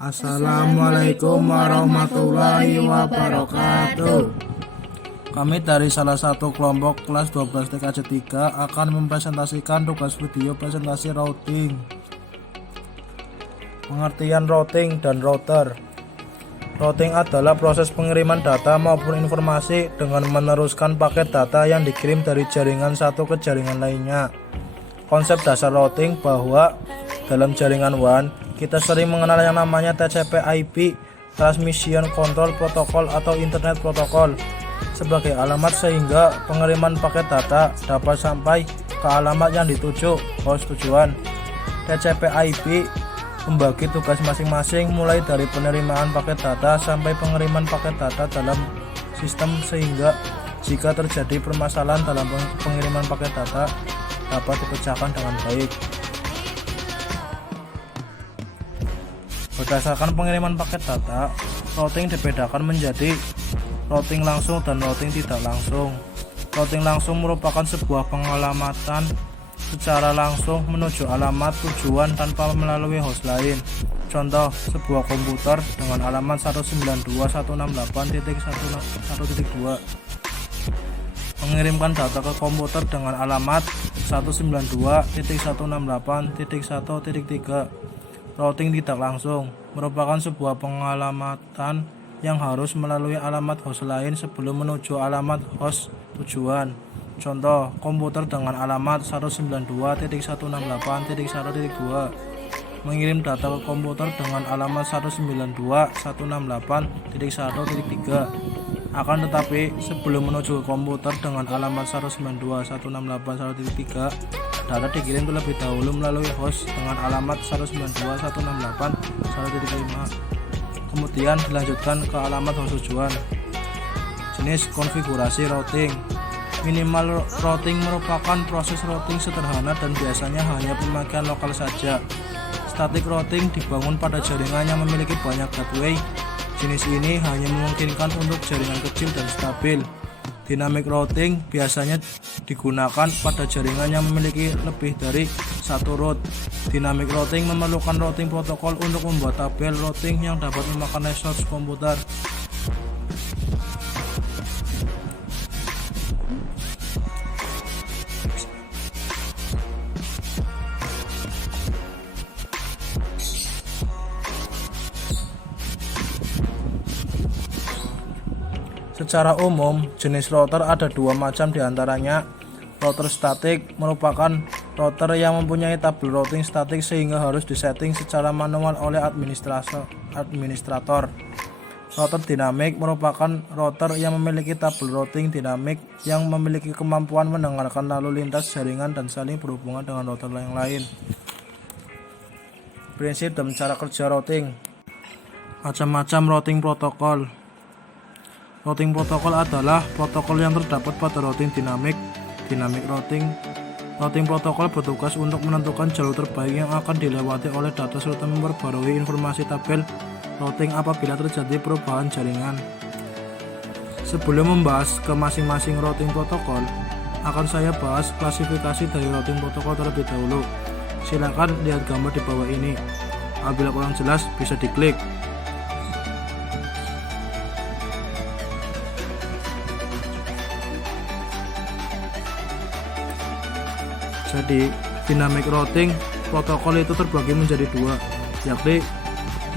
Assalamualaikum warahmatullahi wabarakatuh. Kami dari salah satu kelompok kelas 12 TKJ 3 akan mempresentasikan tugas video presentasi routing. Pengertian routing dan router. Routing adalah proses pengiriman data maupun informasi dengan meneruskan paket data yang dikirim dari jaringan satu ke jaringan lainnya. Konsep dasar routing bahwa dalam jaringan WAN kita sering mengenal yang namanya TCP/IP, Transmission Control Protocol atau Internet Protocol, sebagai alamat sehingga pengiriman paket data dapat sampai ke alamat yang dituju host tujuan. TCP/IP membagi tugas masing-masing mulai dari penerimaan paket data sampai pengiriman paket data dalam sistem, sehingga jika terjadi permasalahan dalam pengiriman paket data dapat dipecahkan dengan baik. Berdasarkan pengiriman paket data, routing dibedakan menjadi routing langsung dan routing tidak langsung. Routing langsung merupakan sebuah pengalamatan secara langsung menuju alamat tujuan tanpa melalui host lain. Contoh, sebuah komputer dengan alamat 192.168.1.2 mengirimkan data ke komputer dengan alamat 192.168.1.3. Routing tidak langsung merupakan sebuah pengalamatan yang harus melalui alamat host lain sebelum menuju alamat host tujuan. Contoh, komputer dengan alamat 192.168.1.2 mengirim data ke komputer dengan alamat 192.168.1.3. Akan tetapi, sebelum menuju ke komputer dengan alamat 192.168.1.3, data dikirim terlebih dahulu melalui host dengan alamat 192.168.1.5, kemudian dilanjutkan ke alamat host tujuan. Jenis konfigurasi routing. Minimal routing merupakan proses routing sederhana dan biasanya hanya pemakaian lokal saja. Static routing dibangun pada jaringan yang memiliki banyak gateway. Jenis ini hanya memungkinkan untuk jaringan kecil dan stabil. Dynamic routing biasanya digunakan pada jaringan yang memiliki lebih dari satu route. Dynamic routing memerlukan routing protokol untuk membuat tabel routing yang dapat memakan resource komputer. Secara umum, jenis router ada dua macam diantaranya. Router statik merupakan router yang mempunyai tabel routing statik sehingga harus disetting secara manual oleh administrator. Router dinamik merupakan router yang memiliki tabel routing dinamik yang memiliki kemampuan mendengarkan lalu lintas jaringan dan saling berhubungan dengan router yang lain. Prinsip dan cara kerja routing. Macam-macam routing protokol. Routing protokol adalah protokol yang terdapat pada routing dinamik. Dynamic routing. Routing protokol bertugas untuk menentukan jalur terbaik yang akan dilewati oleh data serta memperbarui informasi tabel routing apabila terjadi perubahan jaringan. Sebelum membahas ke masing-masing routing protokol, akan saya bahas klasifikasi dari routing protokol terlebih dahulu. Silakan lihat gambar di bawah ini. Apabila kurang jelas bisa diklik. Jadi, dynamic routing protokol itu terbagi menjadi dua, yakni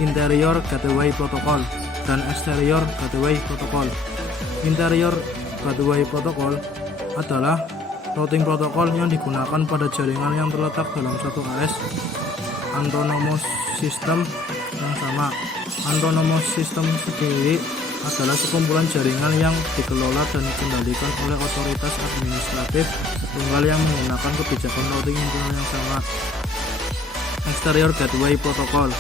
interior gateway protocol dan exterior gateway protocol. Interior gateway protocol adalah routing protokol yang digunakan pada jaringan yang terletak dalam satu AS autonomous system yang sama. Autonomous system sendiri adalah sekumpulan jaringan yang dikelola dan dikendalikan oleh otoritas administratif tunggal yang menggunakan kebijakan routing internal yang sama. Exterior gateway protocol.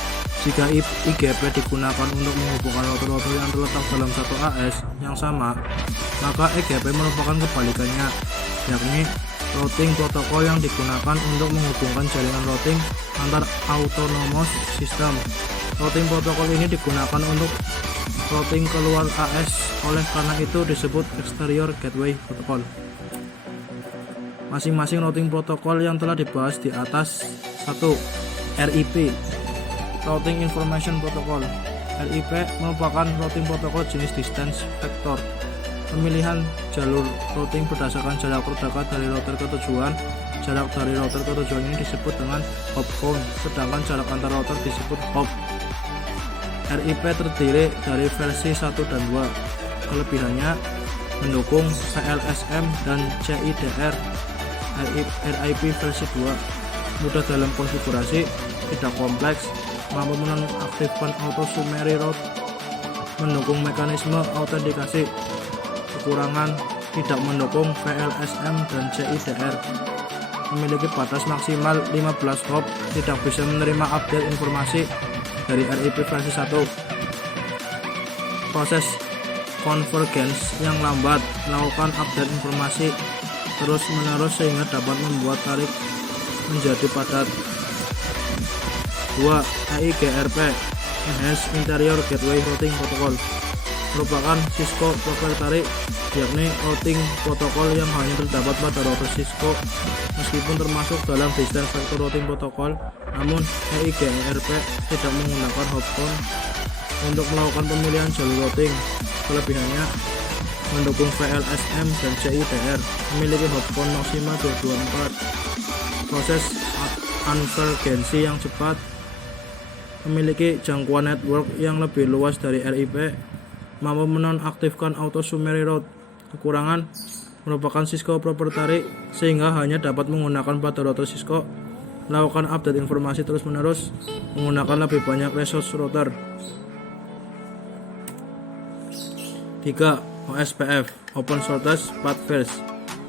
Jika IGP digunakan untuk menghubungkan router-router yang terletak dalam satu AS yang sama, maka EGP merupakan kebalikannya, yakni routing protokol yang digunakan untuk menghubungkan jaringan routing antar autonomous system. Routing protokol ini digunakan untuk routing keluar AS, oleh karena itu disebut exterior gateway protocol. Masing-masing routing protokol yang telah dibahas di atas. 1. RIP. Routing Information Protocol. RIP merupakan routing protokol jenis distance vector. Pemilihan jalur routing berdasarkan jarak terdekat dari router ke tujuan. Jarak dari router ke tujuan ini disebut dengan hop count, sedangkan jarak antar router disebut hop. RIP terdiri dari versi 1 dan 2. Kelebihannya mendukung VLSM dan CIDR. RIP versi 2 mudah dalam konfigurasi, tidak kompleks, mampu menonaktifkan auto summary route, mendukung mekanisme autentikasi. Kekurangan tidak mendukung VLSM dan CIDR. Memiliki batas maksimal 15 hop, tidak bisa menerima update informasi dari RIP versi 1. Proses convergence yang lambat melakukan update informasi terus menerus sehingga dapat membuat tarik menjadi padat. 2. EIGRP Enhanced Interior Gateway Routing Protocol merupakan Cisco proprietary, yakni routing protokol yang hanya terdapat pada router Cisco. Meskipun termasuk dalam distance vector routing protocol, namun EIGRP tidak menggunakan hopcount untuk melakukan pemilihan jalur routing. Kelebihannya mendukung VLSM dan CIDR, memiliki hopcount maksimal 224. Proses convergensi yang cepat, memiliki jangkauan network yang lebih luas dari RIP, mampu menonaktifkan auto summary route. Kekurangan merupakan Cisco proprietary sehingga hanya dapat menggunakan pada router Cisco. Melakukan update informasi terus-menerus menggunakan lebih banyak resource router. 3. OSPF Open Shortest Path First.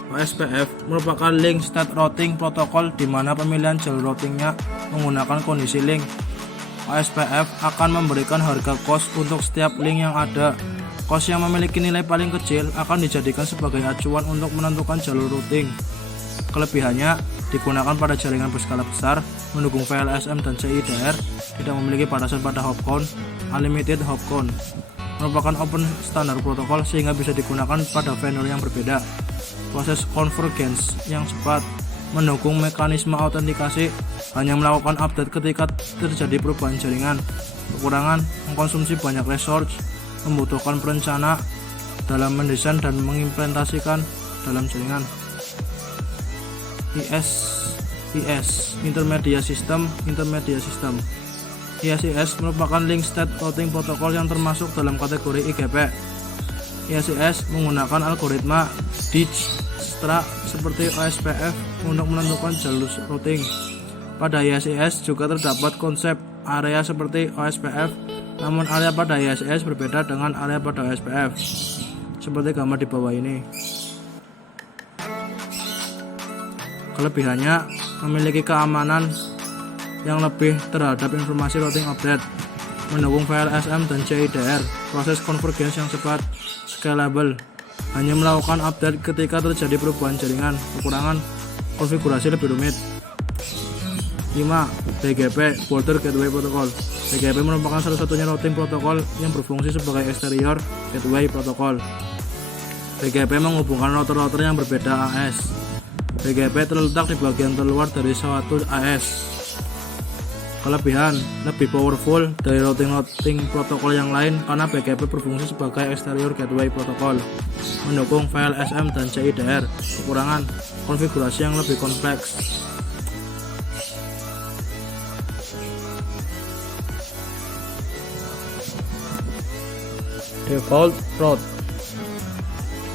OSPF merupakan link state routing protokol di mana pemilihan jalur routingnya menggunakan kondisi link. OSPF akan memberikan harga cost untuk setiap link yang ada. Cost yang memiliki nilai paling kecil akan dijadikan sebagai acuan untuk menentukan jalur routing. Kelebihannya digunakan pada jaringan berskala besar, mendukung VLSM dan CIDR, tidak memiliki batasan pada hopcount, unlimited hopcount. Merupakan open standar protokol sehingga bisa digunakan pada vendor yang berbeda. Proses convergence yang cepat, mendukung mekanisme autentikasi, hanya melakukan update ketika terjadi perubahan jaringan. Kekurangan mengkonsumsi banyak resource, membutuhkan perencana dalam mendesain dan mengimplementasikan dalam jaringan. IS Intermediate System. ISIS merupakan link state routing protokol yang termasuk dalam kategori IGP. ISIS menggunakan algoritma Dijkstra seperti OSPF untuk menentukan jalur routing. Pada ISIS juga terdapat konsep area seperti OSPF, namun area pada ISIS berbeda dengan area pada OSPF, seperti gambar di bawah ini. Kelebihannya memiliki keamanan yang lebih terhadap informasi routing update, mendukung VLSM dan CIDR, proses convergence yang cepat, scalable, hanya melakukan update ketika terjadi perubahan jaringan. Kekurangan konfigurasi lebih rumit. 5. BGP Border Gateway Protocol. BGP merupakan satu-satunya routing protokol yang berfungsi sebagai exterior gateway protocol. BGP menghubungkan router-router yang berbeda AS. BGP terletak di bagian terluar dari suatu AS. Kelebihan lebih powerful dari routing protokol yang lain karena BGP berfungsi sebagai exterior gateway protocol, mendukung VLSM dan CIDR. Kekurangan konfigurasi yang lebih kompleks. Default route.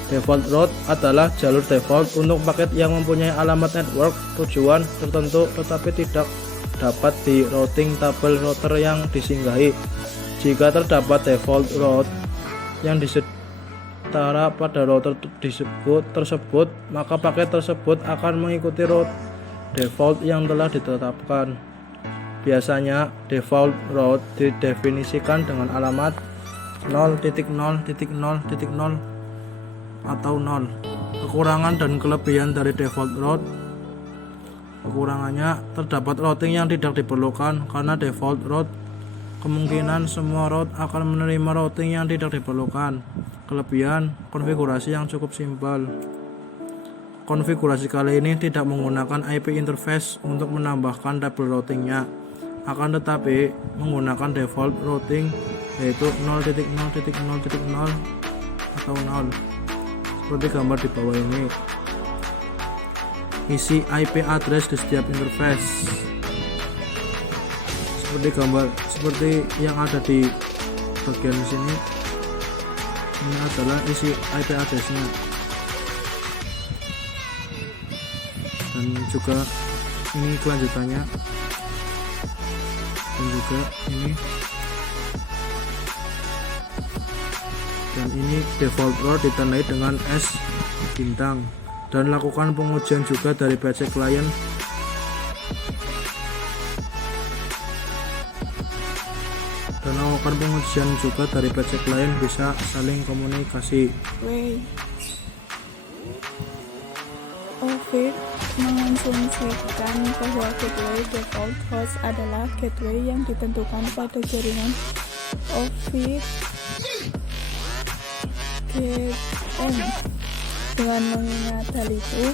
Default route adalah jalur default untuk paket yang mempunyai alamat network tujuan tertentu tetapi tidak dapat di routing tabel router yang disinggahi. Jika terdapat default route yang disetara pada router tersebut, maka paket tersebut akan mengikuti route default yang telah ditetapkan. Biasanya default route didefinisikan dengan alamat 0.0.0.0 atau 0. Kekurangan dan kelebihan dari default route. Kekurangannya, terdapat routing yang tidak diperlukan karena default route. Kemungkinan semua route akan menerima routing yang tidak diperlukan. Kelebihan, konfigurasi yang cukup simpel. Konfigurasi kali ini tidak menggunakan IP interface untuk menambahkan tabel routingnya. Akan tetapi menggunakan default routing yaitu 0.0.0 atau 0 seperti gambar di bawah ini. Isi IP address di setiap interface seperti yang ada di bagian sini. Ini adalah isi IP addressnya, dan juga ini kelanjutannya, dan juga ini, dan ini default route ditandai dengan S bintang. Dan lakukan pengujian juga dari PC client bisa saling komunikasi. Office mengasumsikan bahwa gateway default host adalah gateway yang ditentukan pada jaringan Office GM. Dengan mengingat hal itu,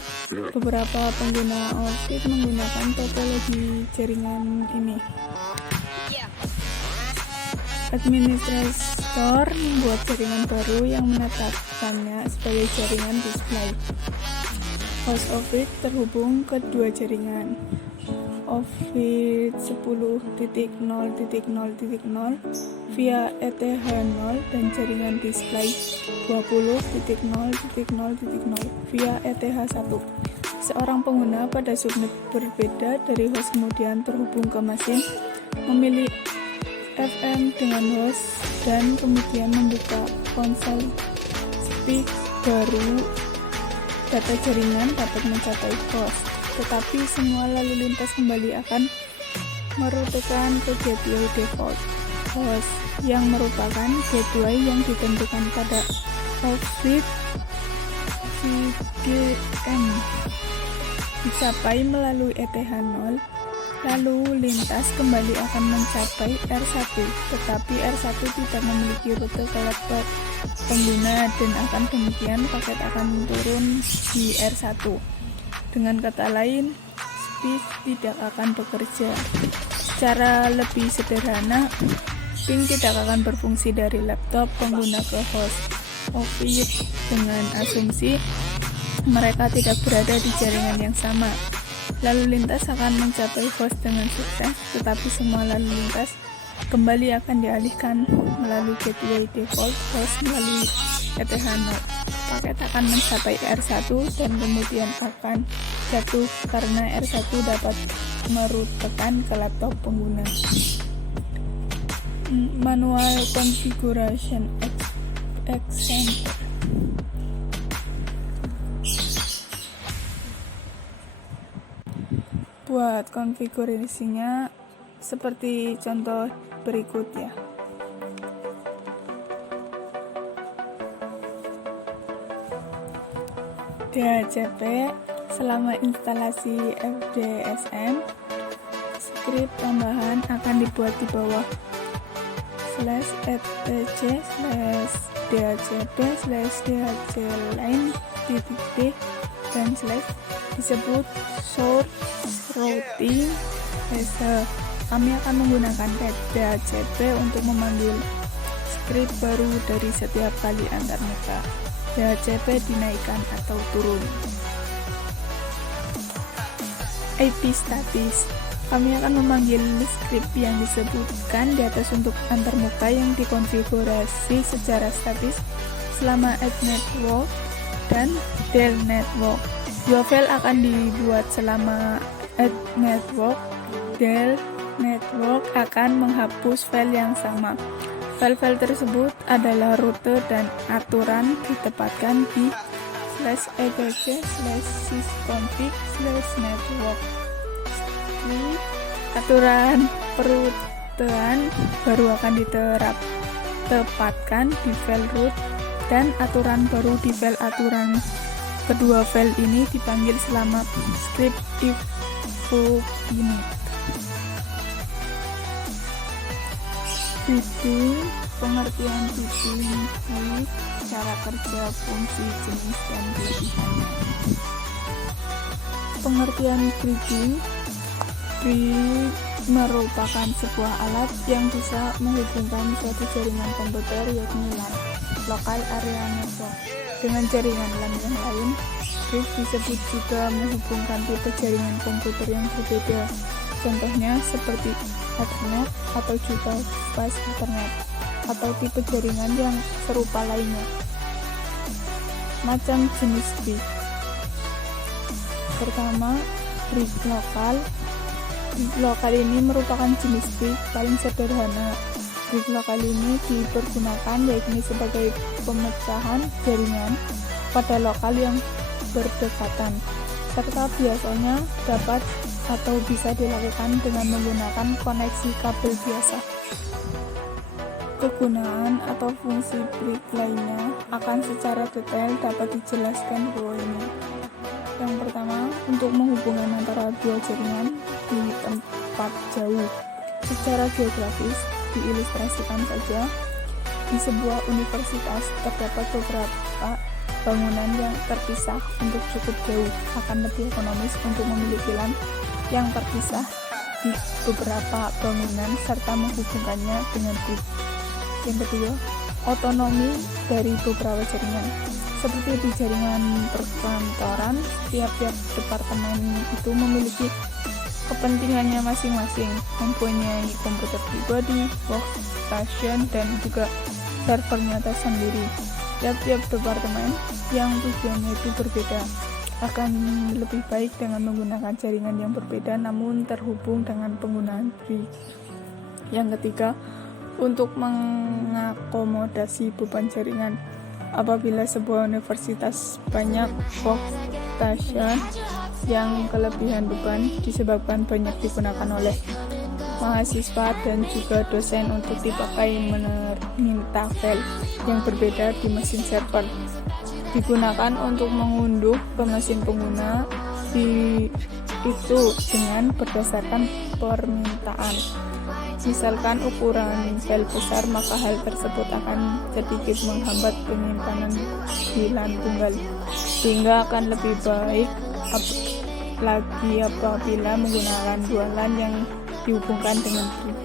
beberapa pengguna Office menggunakan topologi jaringan ini. Administrator membuat jaringan baru yang menetapkannya sebagai jaringan display. Host Office terhubung ke dua jaringan, Office 10.0.0 via ETH0 dan jaringan display 20.0.0 via ETH1. Seorang pengguna pada subnet berbeda dari host kemudian terhubung ke mesin, memilih FM dengan host, dan kemudian membuka konsol speak baru. Data jaringan dapat mencapai host, tetapi semua lalu lintas kembali akan merutekan ke gateway default host yang merupakan gateway yang ditentukan pada Office VGM. Dicapai melalui ETH0, lalu lintas kembali akan mencapai R1, tetapi R1 tidak memiliki rute ke laptop pengguna, dan akan demikian paket akan turun di R1. Dengan kata lain, speed tidak akan bekerja. Secara lebih sederhana, ping tidak akan berfungsi dari laptop pengguna ke host Office dengan asumsi mereka tidak berada di jaringan yang sama. Lalu lintas akan mencapai host dengan sukses, tetapi semua lalu lintas kembali akan dialihkan melalui gateway default host melalui ETH0. Paket akan mencapai R1 dan kemudian akan jatuh karena R1 dapat merutekan ke laptop pengguna. Manual configuration example. Buat konfigurasinya seperti contoh berikut ya. DHCP selama instalasi FDSM, skrip tambahan akan dibuat di bawah /etc/dhcp/dhcline.d dan disebut source routing as. Kami akan menggunakan DHCP untuk memanggil skrip baru dari setiap kali antar muka. DHCP dinaikkan atau turun. IP statis. Kami akan memanggil skrip yang disebutkan di atas untuk antar muka yang dikonfigurasi secara statis selama add network dan del network. Dua file akan dibuat selama add network. Del network akan menghapus file yang sama. File-file tersebut adalah rute dan aturan ditempatkan di /etc/sysconfig/network. Aturan perutean baru akan ditempatkan di file root, dan aturan baru di file aturan. Kedua file ini dipanggil selama script if init. Grouping, pengertian grouping, cara kerja, fungsi, jenis, dan kelebihannya. Pengertian grouping. merupakan sebuah alat yang bisa menghubungkan suatu jaringan komputer yakni LAN, Local Area Network, dengan jaringan LAN yang lain. Brick disebut juga menghubungkan tipe jaringan komputer yang berbeda, contohnya seperti Ethernet atau juga Fast Ethernet, atau tipe jaringan yang serupa lainnya. Macam jenis brick. Pertama, brick lokal. Brick lokal ini merupakan jenis brick paling sederhana. Brick lokal ini dipergunakan yakni sebagai pemecahan jaringan pada lokal yang berdekatan, serta biasanya dapat atau bisa dilakukan dengan menggunakan koneksi kabel biasa. Kegunaan atau fungsi brick lainnya akan secara detail dapat dijelaskan di bawah ini. Yang pertama, untuk menghubungkan antara dua jaringan di tempat jauh. Secara geografis, diilustrasikan saja, di sebuah universitas terdapat beberapa bangunan yang terpisah untuk cukup jauh. Akan lebih ekonomis untuk memiliki LAN yang terpisah di beberapa bangunan serta menghubungkannya dengan brick. Yang kedua, otonomi dari beberapa jaringan. Seperti di jaringan perkantoran, tiap-tiap departemen itu memiliki kepentingannya masing-masing, mempunyai komputer pribadi, workstation, dan juga servernya tersendiri. Tiap-tiap departemen yang tujuannya itu berbeda akan lebih baik dengan menggunakan jaringan yang berbeda namun terhubung dengan penggunaan brick. Yang ketiga, untuk mengakomodasi beban jaringan. Apabila sebuah universitas banyak workstation yang kelebihan beban disebabkan banyak digunakan oleh mahasiswa dan juga dosen untuk dipakai meminta file yang berbeda di mesin server, digunakan untuk mengunduh ke mesin pengguna itu dengan berdasarkan permintaan. Misalkan ukuran file besar, maka hal tersebut akan sedikit menghambat penyimpanan di LAN tunggal, sehingga akan lebih baik lagi apabila menggunakan dua LAN yang dihubungkan dengan brick.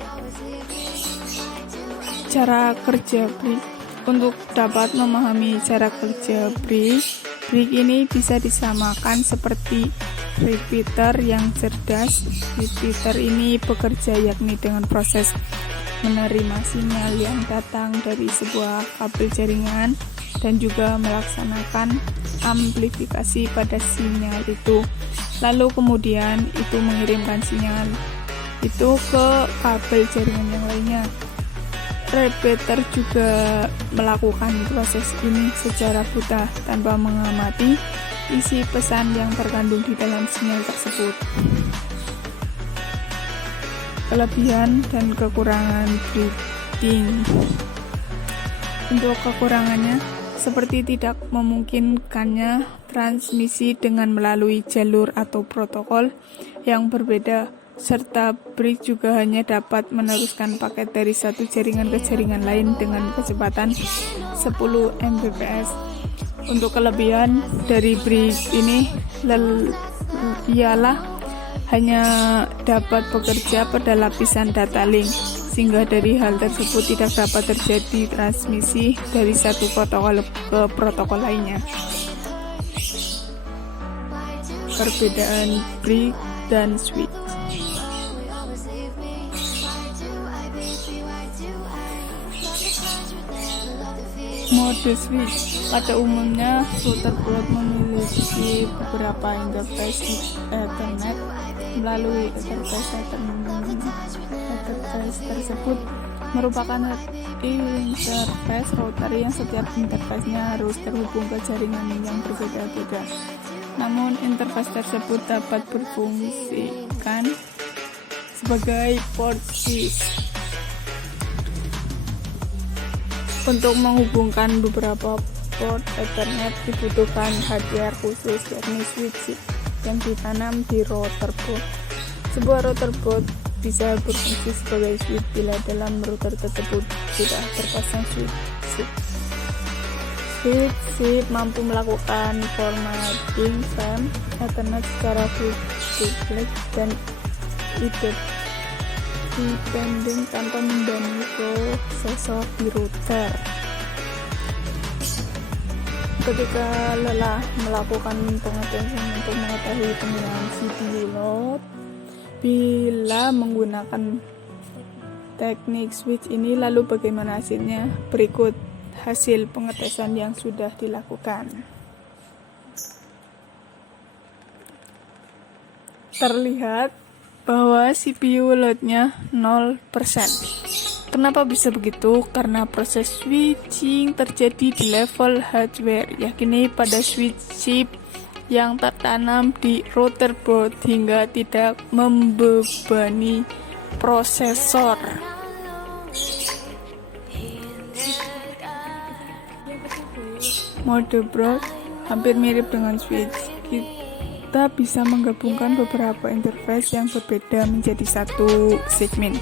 Cara kerja brick. Untuk dapat memahami cara kerja brick ini bisa disamakan seperti repeater yang cerdas. Repeater ini bekerja yakni dengan proses menerima sinyal yang datang dari sebuah kabel jaringan dan juga melaksanakan amplifikasi pada sinyal itu. Lalu kemudian itu mengirimkan sinyal itu ke kabel jaringan yang lainnya. Repeater juga melakukan proses ini secara buta tanpa mengamati isi pesan yang terkandung di dalam sinyal tersebut. Kelebihan dan kekurangan bridging. Untuk kekurangannya, seperti tidak memungkinkannya transmisi dengan melalui jalur atau protokol yang berbeda, serta brick juga hanya dapat meneruskan paket dari satu jaringan ke jaringan lain dengan kecepatan 10 Mbps. Untuk kelebihan dari brick ini ialah hanya dapat bekerja pada lapisan data link, sehingga dari hal tersebut tidak dapat terjadi transmisi dari satu protokol ke protokol lainnya. Perbedaan brick dan switch. Mode switch. Pada umumnya, router board memiliki beberapa interface Ethernet. Melalui interface tersebut merupakan interface router yang setiap interface-nya harus terhubung ke jaringan yang berbeda-beda. Namun, interface tersebut dapat berfungsikan sebagai port switch. Untuk menghubungkan beberapa port Ethernet dibutuhkan hardware khusus, yakni switch yang ditanam di router board. Sebuah router board bisa berfungsi sebagai switch bila dalam router tersebut tidak terpasang switch. Switch mampu melakukan formatting frame Ethernet secara duplex dan depending tanpa mendanai prosesor di router. Ketika lelah melakukan pengetesan untuk mengetahui penggunaan CPU load, bila menggunakan teknik switch ini, lalu bagaimana hasilnya? Berikut hasil pengetesan yang sudah dilakukan. Terlihat bahwa CPU load-nya 0%. Kenapa bisa begitu? Karena proses switching terjadi di level hardware, yakni pada switch chip yang tertanam di router board hingga tidak membebani prosesor. Mode board hampir mirip dengan switch. Kita bisa menggabungkan beberapa interface yang berbeda menjadi satu segmen.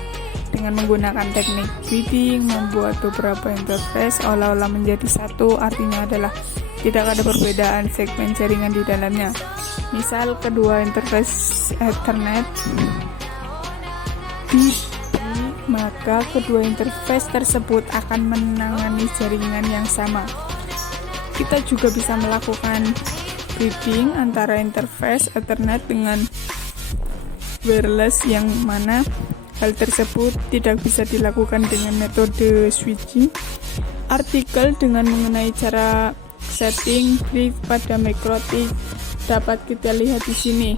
Dengan menggunakan teknik breeding, membuat beberapa interface olah-olah menjadi satu, artinya adalah tidak ada perbedaan segmen jaringan di dalamnya. Misal kedua interface Ethernet maka kedua interface tersebut akan menangani jaringan yang sama. Kita juga bisa melakukan breeding antara interface Ethernet dengan wireless, yang mana hal tersebut tidak bisa dilakukan dengan metode switching. Artikel dengan mengenai cara setting brick pada MikroTik dapat kita lihat di sini.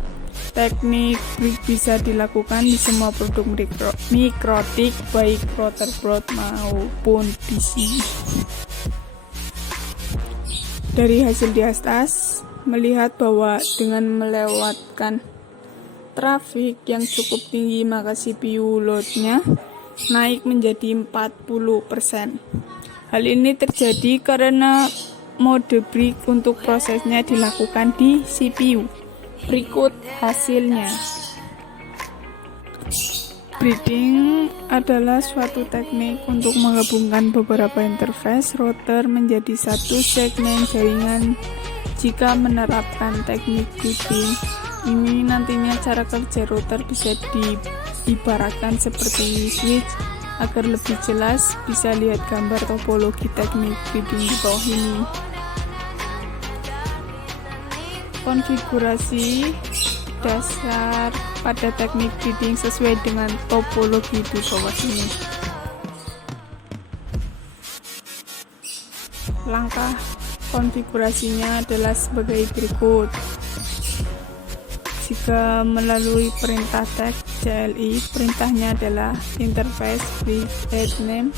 Teknik brick bisa dilakukan di semua produk MikroTik, baik router board maupun PC. Dari hasil di atas, melihat bahwa dengan melewatkan trafik yang cukup tinggi, maka CPU load-nya naik menjadi 40%. Hal ini terjadi karena mode break untuk prosesnya dilakukan di CPU. Berikut hasilnya. Breeding adalah suatu teknik untuk menggabungkan beberapa interface router menjadi satu segmen jaringan. Jika menerapkan teknik breeding ini, nantinya cara kerja router bisa diibaratkan seperti switch. Agar lebih jelas, bisa lihat gambar topologi teknik breeding di bawah ini. Konfigurasi dasar pada teknik breeding sesuai dengan topologi di bawah ini. Langkah konfigurasinya adalah sebagai berikut. Jika melalui perintah text CLI, perintahnya adalah interface break add name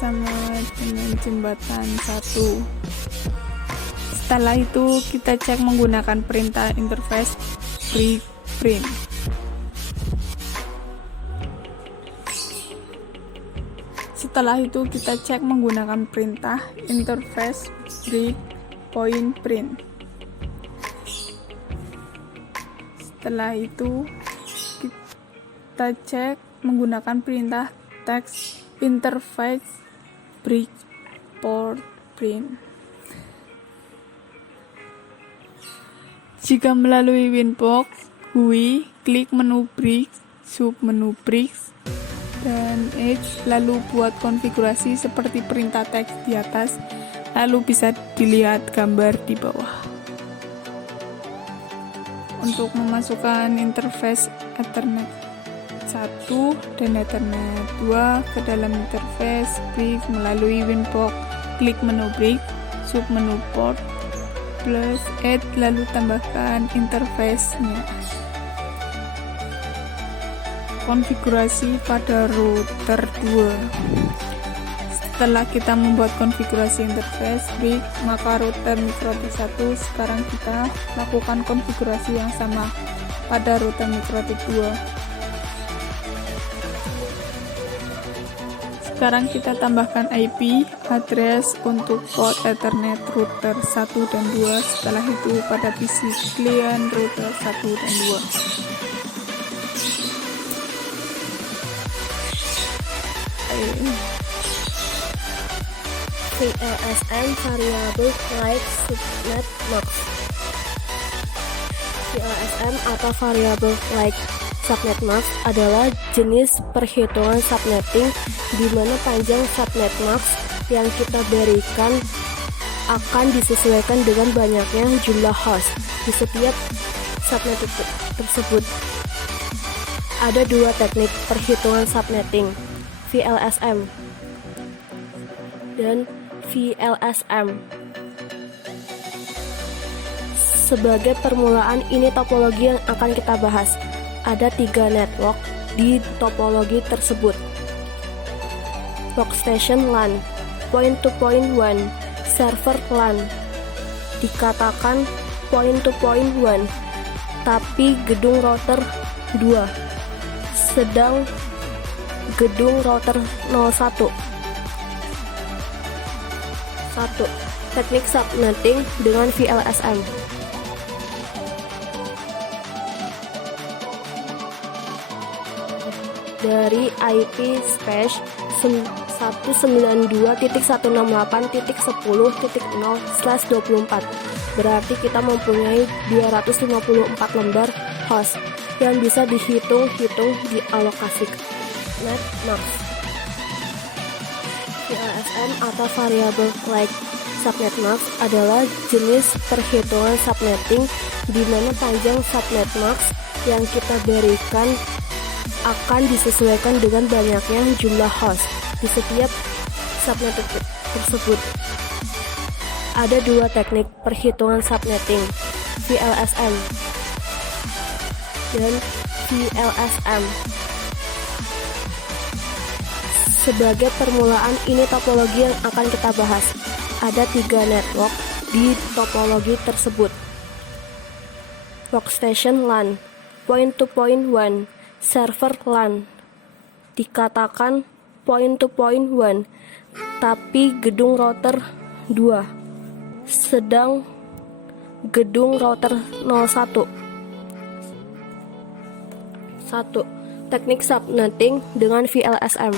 sama dengan jembatan 1. Setelah itu kita cek menggunakan perintah interface break print. Setelah itu kita cek menggunakan perintah interface break point print. Setelah itu kita cek menggunakan perintah text interface break port print. Jika melalui Winbox GUI, klik menu break, sub menu break, dan Edge, lalu buat konfigurasi seperti perintah teks di atas, lalu bisa dilihat gambar di bawah. Untuk memasukkan interface Ethernet 1 dan Ethernet 2 ke dalam interface break melalui Winbox, klik menu break, sub menu port, plus add, lalu tambahkan interface-nya. Konfigurasi pada router 2. Setelah kita membuat konfigurasi interface break, maka router MikroTik 1, sekarang kita lakukan konfigurasi yang sama pada router MikroTik 2. Sekarang kita tambahkan IP address untuk port Ethernet router 1 dan 2. Setelah itu pada PC klien router 1 dan 2. VLSM variable like subnet max. VLSM atau variable like Subnet max adalah jenis perhitungan subnetting di mana panjang subnet max yang kita berikan akan disesuaikan dengan banyaknya jumlah host di setiap subnet tersebut. Ada dua teknik perhitungan subnetting, VLSM dan VLSM. Sebagai permulaan, ini topologi yang akan kita bahas. Ada 3 network di topologi tersebut. Workstation LAN, point-to-point WAN, server LAN. Dikatakan point-to-point WAN, tapi gedung router 2, sedang gedung router 01. 1. Teknik subnetting dengan VLSM. Dari IP space 192.168.10.0/24. Berarti kita mempunyai 254 lembar host yang bisa dihitung-hitung dialokasikan. Net max. VLSM atau Variable Like Subnet Max adalah jenis perhitungan subnetting di mana panjang subnet max yang kita berikan akan disesuaikan dengan banyaknya jumlah host di setiap subnet tersebut. Ada dua teknik perhitungan subnetting, VLSM dan VLSM. Sebagai permulaan, ini topologi yang akan kita bahas. Ada 3 network di topologi tersebut. Workstation LAN, point-to-point WAN, server LAN. Dikatakan point-to-point WAN, tapi gedung router 2, sedang gedung router 01. 1. Teknik subnetting dengan VLSM.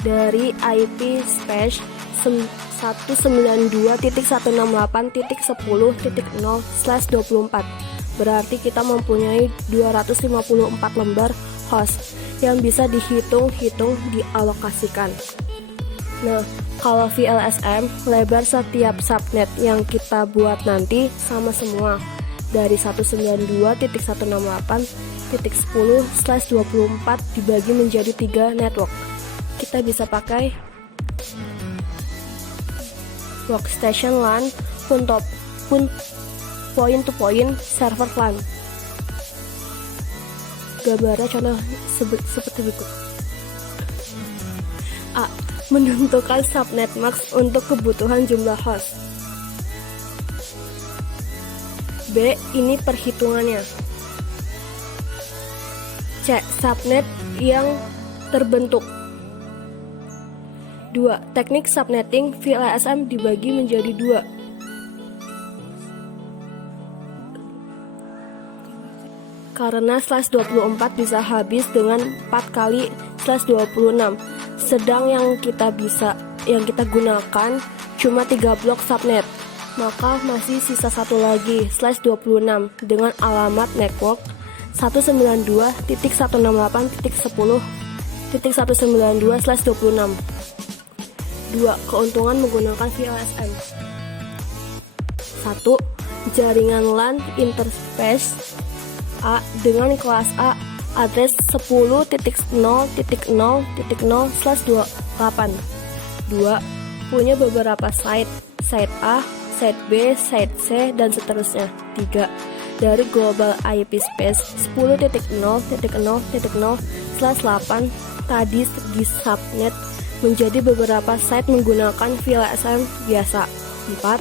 Dari IP space 192.168.10.0/24. Berarti kita mempunyai 254 lembar host yang bisa dihitung-hitung dialokasikan. Nah, kalau VLSM, lebar setiap subnet yang kita buat nanti sama semua. Dari 192.168.10/24 dibagi menjadi 3 network. Kita bisa pakai workstation LAN, point-to-point server LAN. Gambarnya contoh seperti berikut. A. Menentukan subnet max untuk kebutuhan jumlah host. B. Ini perhitungannya. C. Subnet yang terbentuk. 2. Teknik subnetting VLSM dibagi menjadi 2. Karena /24 bisa habis dengan 4 kali /26. Sedang yang kita gunakan cuma 3 blok subnet. Maka masih sisa satu lagi /26 dengan alamat network 192.168.10.192/26. 2. Keuntungan menggunakan VLSM. 1. Jaringan LAN interface A dengan kelas A address 10.0.0.0/28. 2. Punya beberapa site A, site B, site C, dan seterusnya. 3. Dari global IP space 10.0.0.0/8 tadi di subnet menjadi beberapa site menggunakan VLSM biasa. 4.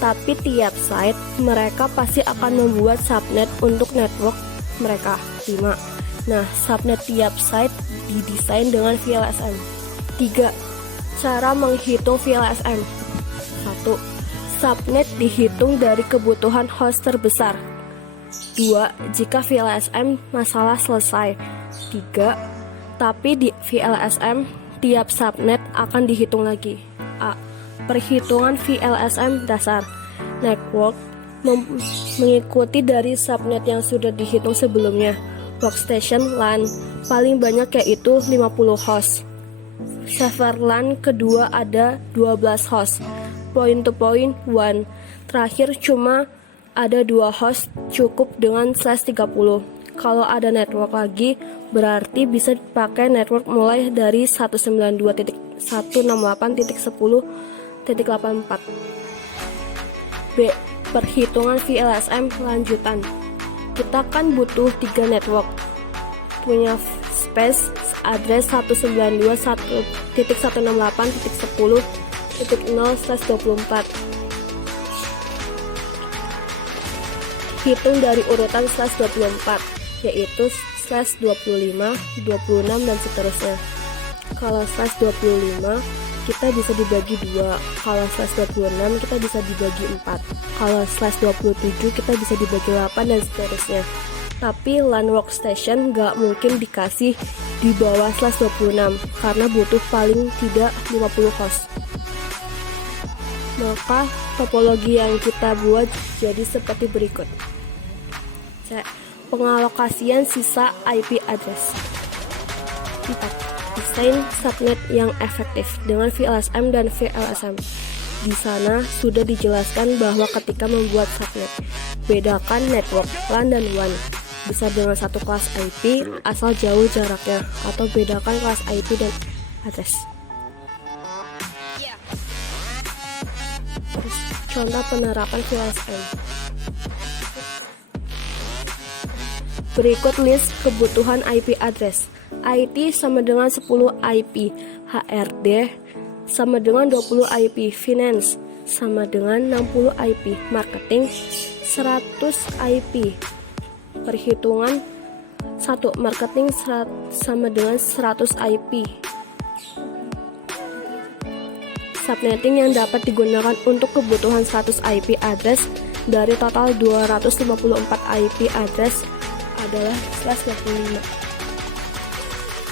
Tapi tiap site mereka pasti akan membuat subnet untuk network mereka. 5. Nah, subnet tiap site didesain dengan VLSM. 3. Cara menghitung VLSM. 1. Subnet dihitung dari kebutuhan host terbesar. 2. Jika VLSM masalah selesai. 3. Tapi di VLSM tiap subnet akan dihitung lagi. A. Perhitungan VLSM dasar. network mengikuti dari subnet yang sudah dihitung sebelumnya. Workstation LAN paling banyak yaitu 50 host. Server LAN kedua ada 12 host. Point to point 1. Terakhir cuma ada 2 host, cukup dengan /30. Kalau ada network lagi berarti bisa dipakai network mulai dari 192.168.10.84. B. Perhitungan VLSM lanjutan. Kita kan butuh 3 network, punya space address 192.168.10.0/24. Hitung dari urutan /24, yaitu /25, 26, dan seterusnya. Kalau /25 kita bisa dibagi 2, kalau /26 kita bisa dibagi 4, kalau /27 kita bisa dibagi 8, dan seterusnya. Tapi LAN workstation nggak mungkin dikasih di bawah /26 karena butuh paling tidak 50 host. Maka topologi yang kita buat jadi seperti berikut. C. Pengalokasian sisa IP address. 4. Desain subnet yang efektif dengan VLSM dan VLSM. Di sana sudah dijelaskan bahwa ketika membuat subnet, bedakan network LAN dan WAN. Bisa dengan satu kelas IP asal jauh jaraknya, atau bedakan kelas IP dan address. Contoh penerapan VLSM. Berikut list kebutuhan IP address. IT sama dengan 10 IP, HRD sama dengan 20 IP, Finance sama dengan 60 IP, Marketing 100 IP. Perhitungan 1. Marketing sama dengan 100 IP. Subnetting yang dapat digunakan untuk kebutuhan 100 IP address dari total 254 IP address adalah /25.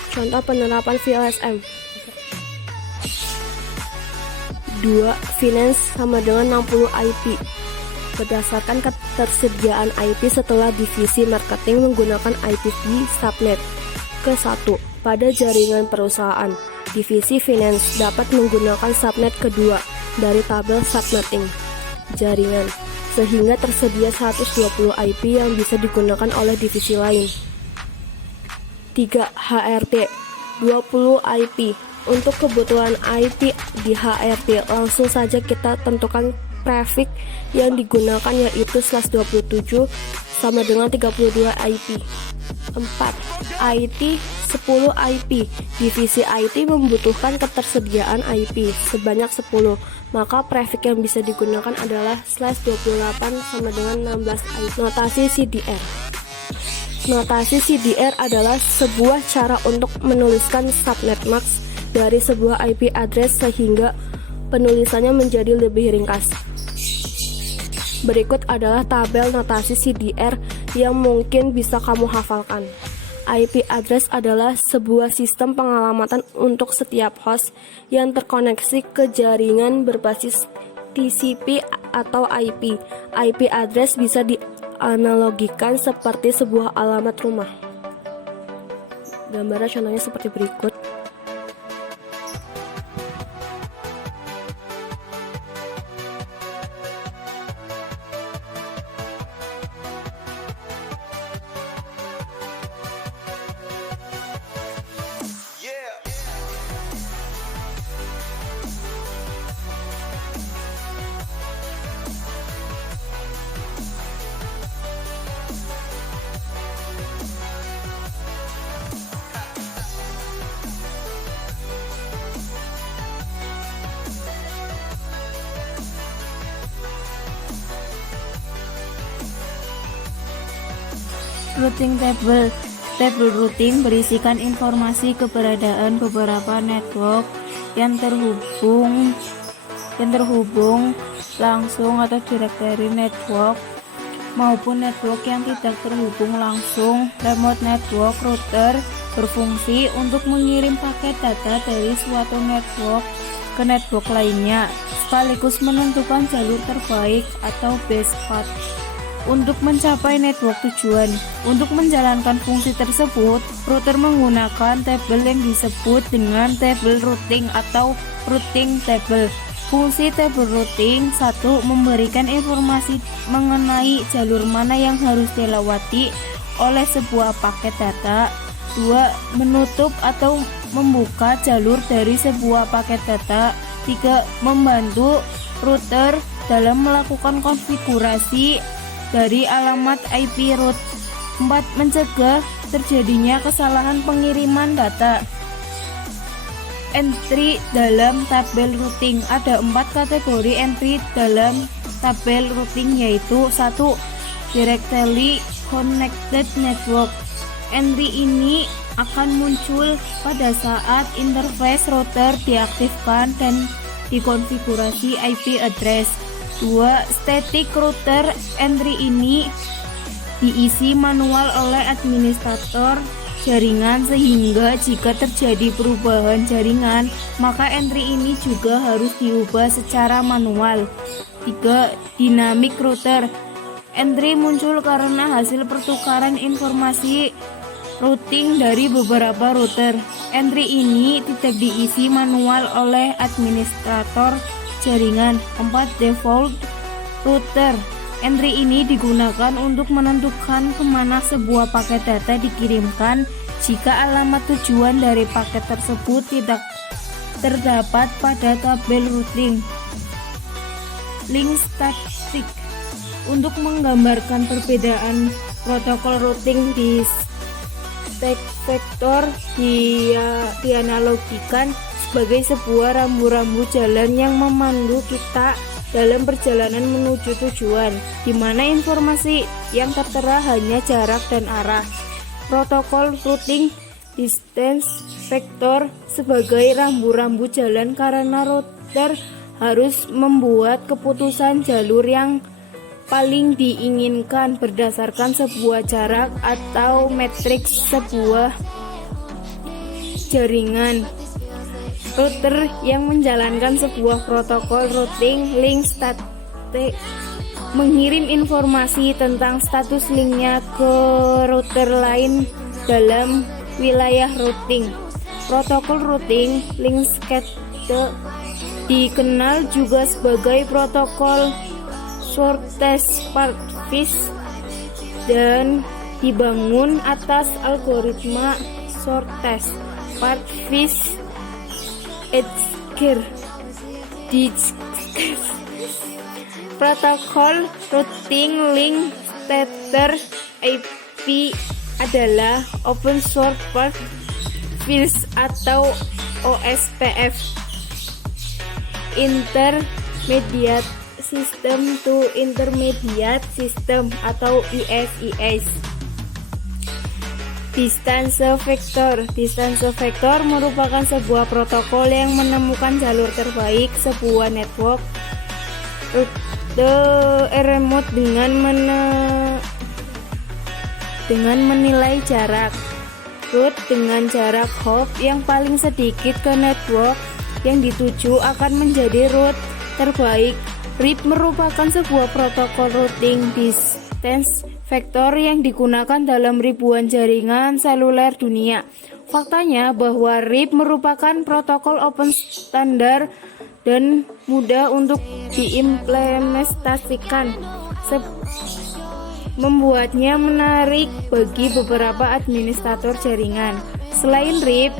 Contoh penerapan VLSM. 2. Finance sama dengan 60 IP. Berdasarkan ketersediaan IP setelah divisi marketing menggunakan IPv subnet. Ke-1. Pada jaringan perusahaan, divisi finance dapat menggunakan subnet kedua dari tabel subnetting jaringan, sehingga tersedia 120 IP yang bisa digunakan oleh divisi lain. 3. HRD 20 IP. Untuk kebutuhan IP di HRD langsung saja kita tentukan prefix yang digunakan, yaitu /27 sama dengan 32 IP. 4. IT 10 IP. Divisi IT membutuhkan ketersediaan IP sebanyak 10, maka prefix yang bisa digunakan adalah /28 sama dengan 16 IP. Notasi CDR. Notasi CDR adalah sebuah cara untuk menuliskan subnet max dari sebuah IP address sehingga penulisannya menjadi lebih ringkas. Berikut adalah tabel notasi CDR yang mungkin bisa kamu hafalkan. IP address adalah sebuah sistem pengalamatan untuk setiap host yang terkoneksi ke jaringan berbasis TCP atau IP. IP address bisa dianalogikan seperti sebuah alamat rumah. Gambarnya contohnya seperti berikut. Routing table. Tabel routing berisikan informasi keberadaan beberapa network yang terhubung langsung atau direct dari network maupun network yang tidak terhubung langsung. Remote network router berfungsi untuk mengirim paket data dari suatu network ke network lainnya, sekaligus menentukan jalur terbaik atau best path untuk mencapai network tujuan. Untuk menjalankan fungsi tersebut, router menggunakan tabel yang disebut dengan table routing atau routing table. Fungsi table routing 1. Memberikan informasi mengenai jalur mana yang harus dilewati oleh sebuah paket data. 2. Menutup atau membuka jalur dari sebuah paket data. 3. Membantu router dalam melakukan konfigurasi dari alamat IP route. 4. Mencegah terjadinya kesalahan pengiriman data. Entry dalam tabel routing. Ada 4 kategori entry dalam tabel routing, yaitu 1. Directly connected network. Entry ini akan muncul pada saat interface router diaktifkan dan dikonfigurasi IP address. 2. Static router. Entry ini diisi manual oleh administrator jaringan, sehingga jika terjadi perubahan jaringan, maka entry ini juga harus diubah secara manual. 3. Dynamic router. Entry muncul karena hasil pertukaran informasi routing dari beberapa router. Entry ini tidak diisi manual oleh administrator jaringan. 4. Default router. Entry ini digunakan untuk menentukan kemana sebuah paket data dikirimkan jika alamat tujuan dari paket tersebut tidak terdapat pada tabel routing. Link static. Untuk menggambarkan perbedaan protokol routing di stack vektor dianalogikan sebagai sebuah rambu-rambu jalan yang memandu kita dalam perjalanan menuju tujuan, di mana informasi yang tertera hanya jarak dan arah. Protokol routing distance vector sebagai rambu-rambu jalan karena router harus membuat keputusan jalur yang paling diinginkan berdasarkan sebuah jarak atau matriks sebuah jaringan. Router yang menjalankan sebuah protokol routing link static mengirim informasi tentang status linknya ke router lain dalam wilayah routing. Protokol routing link static dikenal juga sebagai protokol shortest path dan dibangun atas algoritma shortest path Protokol routing link static IP adalah open source path fields atau OSPF, intermediate system to intermediate system atau ISIS. Distance vector. Distance vector merupakan sebuah protokol yang menemukan jalur terbaik sebuah network remote dengan menilai jarak route dengan jarak hop yang paling sedikit ke network yang dituju akan menjadi route terbaik. RIP merupakan sebuah protokol routing distance vektor yang digunakan dalam ribuan jaringan seluler dunia. Faktanya bahwa RIP merupakan protokol open standar dan mudah untuk diimplementasikan, membuatnya menarik bagi beberapa administrator jaringan. Selain RIP,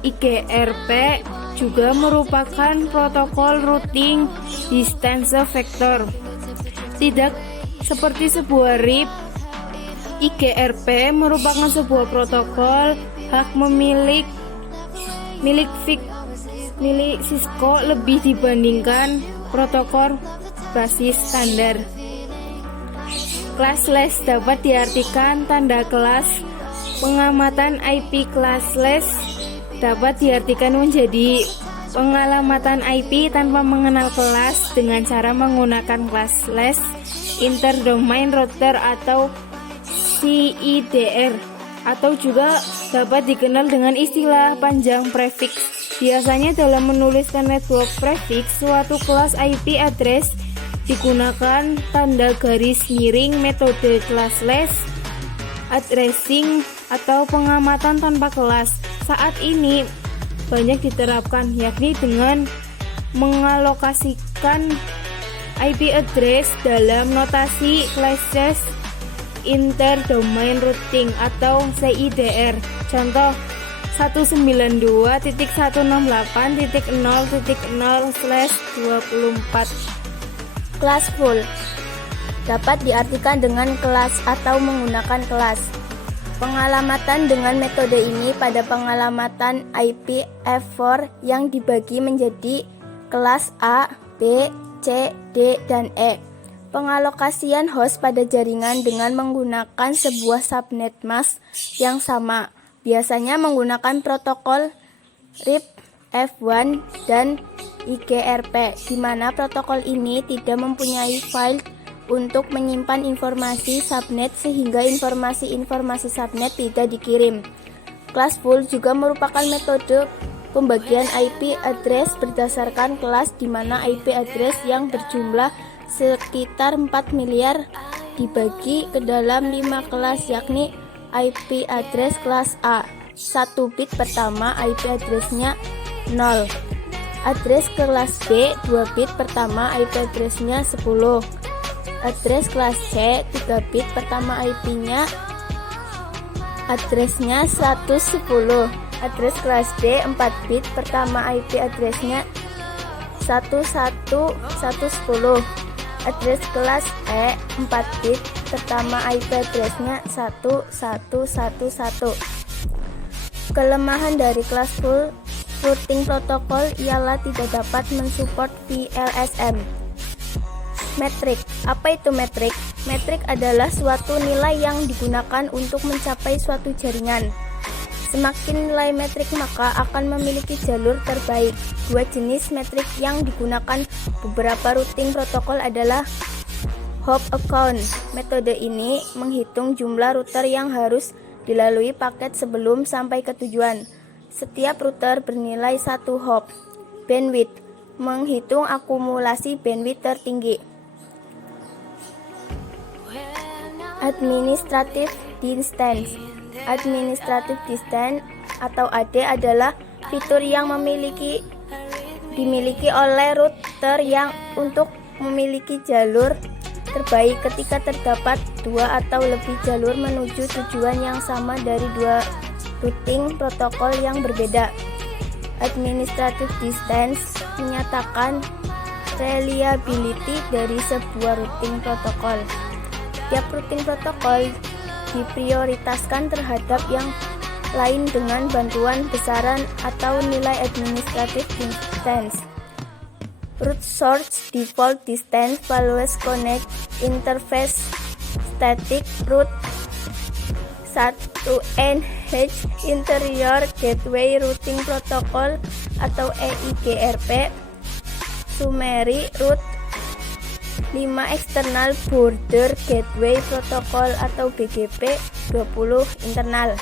IGRP juga merupakan protokol routing distance vector. Tidak seperti sebuah RIP, IGRP merupakan sebuah protokol hak milik Cisco lebih dibandingkan protokol basis standar. Classless dapat diartikan tanda kelas. Pengamatan IP classless dapat diartikan menjadi pengalamatan IP tanpa mengenal kelas dengan cara menggunakan classless interdomain router atau CIDR, atau juga dapat dikenal dengan istilah panjang prefix Biasanya dalam menuliskan network prefix suatu kelas IP address digunakan tanda garis miring metode classless addressing atau pengamatan tanpa kelas. Saat ini banyak diterapkan, yakni dengan mengalokasikan IP address dalam notasi classless interdomain routing atau CIDR. Contoh 192.168.0.0/24. Kelas full dapat diartikan dengan kelas atau menggunakan kelas. Pengalamatan dengan metode ini pada pengalamatan IPv4 yang dibagi menjadi kelas A, B, C, D, dan E. Pengalokasian host pada jaringan dengan menggunakan sebuah subnet mask yang sama, biasanya menggunakan protokol RIP, F1, dan IGRP, di mana protokol ini tidak mempunyai file untuk menyimpan informasi subnet sehingga informasi-informasi subnet tidak dikirim. Kelas full juga merupakan metode pembagian IP address berdasarkan kelas, di mana IP address yang berjumlah sekitar 4 miliar dibagi ke dalam 5 kelas, yakni IP address kelas A. 1 bit pertama IP addressnya 0. Address kelas B 2 bit pertama IP addressnya 10. Address kelas C 3 bit pertama IP-nya addressnya 110. Address kelas D 4 bit pertama IP addressnya 11110. Address kelas E 4 bit pertama IP addressnya 1111. Kelemahan dari kelas full routing protokol ialah tidak dapat mensupport VLSM. Metrik. Apa itu metrik? Metrik adalah suatu nilai yang digunakan untuk mencapai suatu jaringan. Semakin nilai metrik maka akan memiliki jalur terbaik. Dua jenis metrik yang digunakan beberapa routing protokol adalah hop account. Metode ini menghitung jumlah router yang harus dilalui paket sebelum sampai ke tujuan. Setiap router bernilai 1 hop. Bandwidth. Menghitung akumulasi bandwidth tertinggi. Administrative distance. Administrative distance atau AD adalah fitur yang dimiliki oleh router yang untuk memiliki jalur terbaik ketika terdapat 2 atau lebih jalur menuju tujuan yang sama dari 2 routing protokol yang berbeda. Administrative distance menyatakan reliability dari sebuah routing protokol. Tiap routing protokol diprioritaskan terhadap yang lain dengan bantuan besaran atau nilai administrative distance. Root source default distance values connect interface static root 1NH interior gateway routing protocol atau EIGRP summary root 5 external border gateway protocol atau BGP 20 internal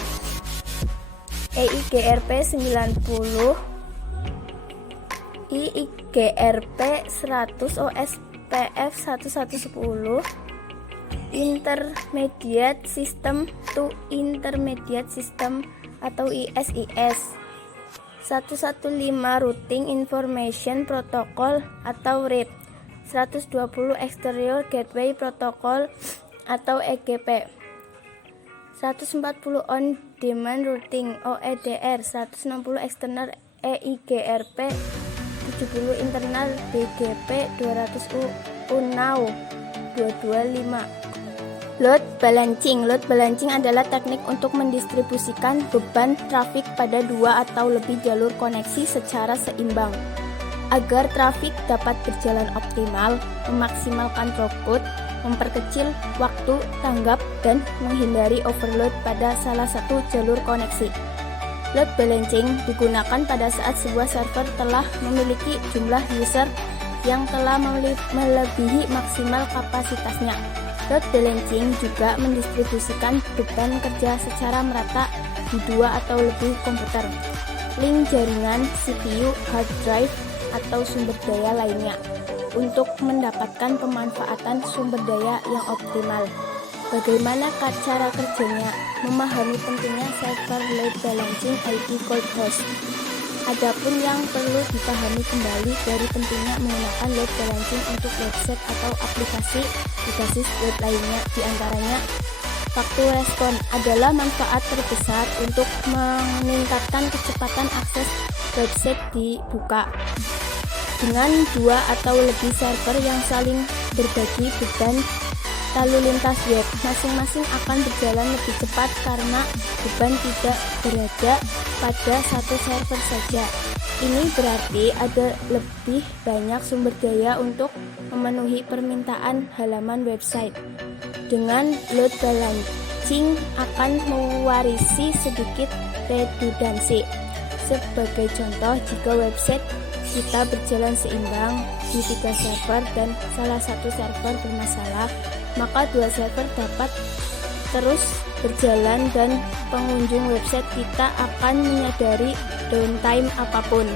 EIGRP 90 IIGRP 100 OSPF 1110 intermediate system to intermediate system atau ISIS 115 routing information protocol atau RIP 120 exterior gateway protocol atau EGP 140 on demand routing OEDR 160 external EIGRP 70 internal BGP 200 UNAW 225. Load balancing. Load balancing adalah teknik untuk mendistribusikan beban trafik pada 2 atau lebih jalur koneksi secara seimbang. Agar trafik dapat berjalan optimal, memaksimalkan throughput, memperkecil waktu tanggap, dan menghindari overload pada salah satu jalur koneksi. Load balancing digunakan pada saat sebuah server telah memiliki jumlah user yang telah melebihi maksimal kapasitasnya. Load balancing juga mendistribusikan beban kerja secara merata di 2 atau lebih komputer. link jaringan, CPU, hard drive, atau sumber daya lainnya untuk mendapatkan pemanfaatan sumber daya yang optimal. Bagaimana cara kerjanya? Memahami pentingnya server load balancing IP cold host. Adapun yang perlu dipahami kembali dari pentingnya menggunakan load balancing untuk website atau aplikasi berbasis web lainnya, diantaranya waktu respon adalah manfaat terbesar untuk meningkatkan kecepatan akses website dibuka. Dengan 2 atau lebih server yang saling berbagi beban lalu lintas web, masing-masing akan berjalan lebih cepat karena beban tidak berada pada satu server saja. Ini berarti ada lebih banyak sumber daya untuk memenuhi permintaan halaman website. Dengan load balancing akan mewarisi sedikit redundansi. Sebagai contoh, jika website kita berjalan seimbang di 3 server dan salah satu server bermasalah, maka 2 server dapat terus berjalan dan pengunjung website kita akan menyadari downtime apapun.